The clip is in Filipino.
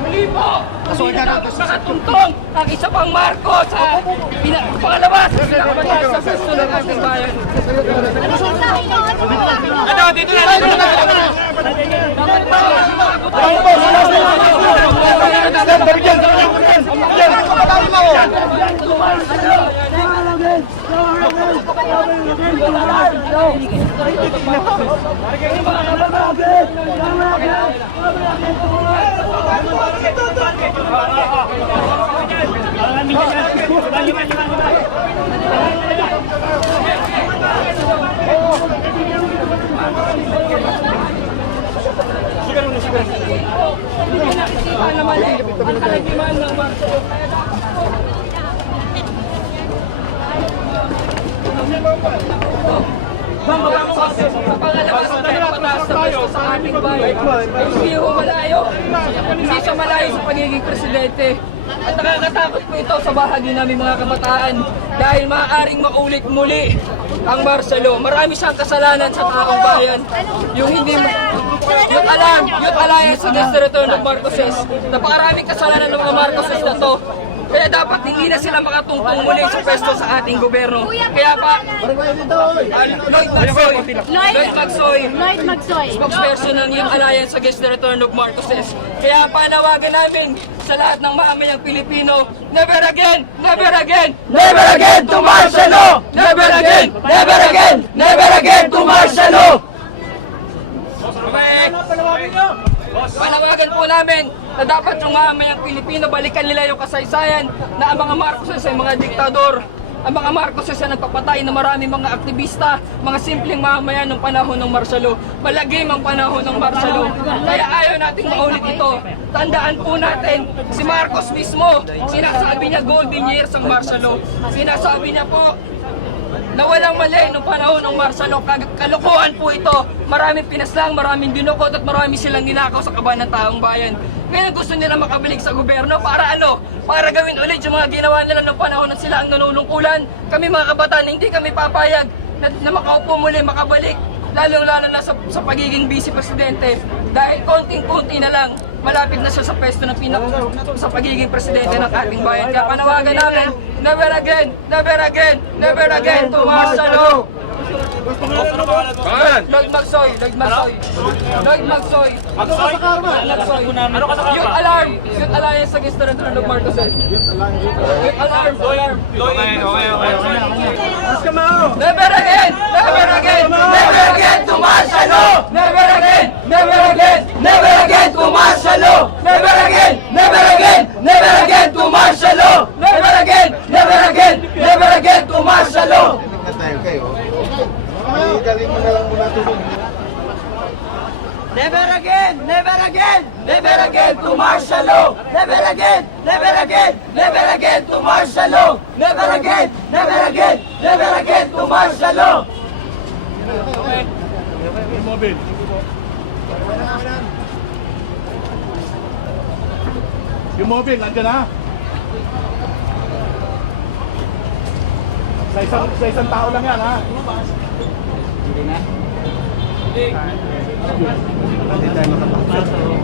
Muli po, muli na tapos makatuntong ang isa pang Marcos sa pangalabas sa pinakamataas sa pwesto ng ating bayan. Ano, dito na! Sa ating bayan, hindi ho malayo. Hindi siya malayo sa pagiging presidente. At nakakatakot po ito sa bahagi namin mga kabataan dahil maaaring maulit muli ang Marcelo. Marami siyang kasalanan sa taong bayan. Yung hindi yung alliance against the return of Marcoses. Napakaraming kasalanan ng mga Marcoses na to. Kaya dapat hindi na sila makatungtong muli sa pwesto sa ating gobyerno. Kaya pa, Lloyd Magsoy, spokesperson ng Young Alliance Against the Return of Marcoses. Kaya panawagan namin sa lahat ng maamayang Pilipino, never again, never again, never again to Marcelo! Never again, never again, never again to Marcelo! Panawagan po namin na dapat yung mamayang Pilipino balikan nila yung kasaysayan na ang mga Marcoses ay mga diktador. Ang mga Marcoses ay nagpapatay na marami mga aktivista, mga simpleng mamamayan ng panahon ng Marcelo. Malagim ang panahon ng Marcelo. Kaya ayaw nating maulit ito. Tandaan po natin, si Marcos mismo, sinasabi niya golden years ang Marcelo. Sinasabi niya po na walang mali nung panahon ng Marcelo. Kalokohan po ito. Maraming pinaslang, maraming dinukot at marami silang ninakaw sa kaban ng taong bayan. Ngayon gusto nila makabalik sa gobyerno para ano? Para gawin ulit yung mga ginawa nila nung panahon na sila ang nanunungkulan. Kami mga kabataan, hindi kami papayag na makaupo muli, makabalik. Lalo-lalo na sa pagiging vice presidente. Dahil konting-konti na lang, malapit na siya sa pwesto ng sa pagiging presidente ng ating bayan. Kaya panawagan namin, never again, never again, never again to Marcelo! Lloyd Magsoy, Lloyd Magsoy, Lloyd Magsoy, Youth Alarm, Youth Alliance Against the Return of Marcoses. Youth Alarm, never again, never again, never again to Marcelo! Never again, never again, never again to Marcelo! Never again, never again, never again to Marcelo! Never again, never again, never again to Marcelo! Never again, never again, never again to Marcelo! Never again, never again, never again to Marcelo! Never again, never again, never again to Marcelo! Yung mobile, nandiyan na. Sa isang tao lang yan, ha? Hindi na. Hindi tayo makapasok.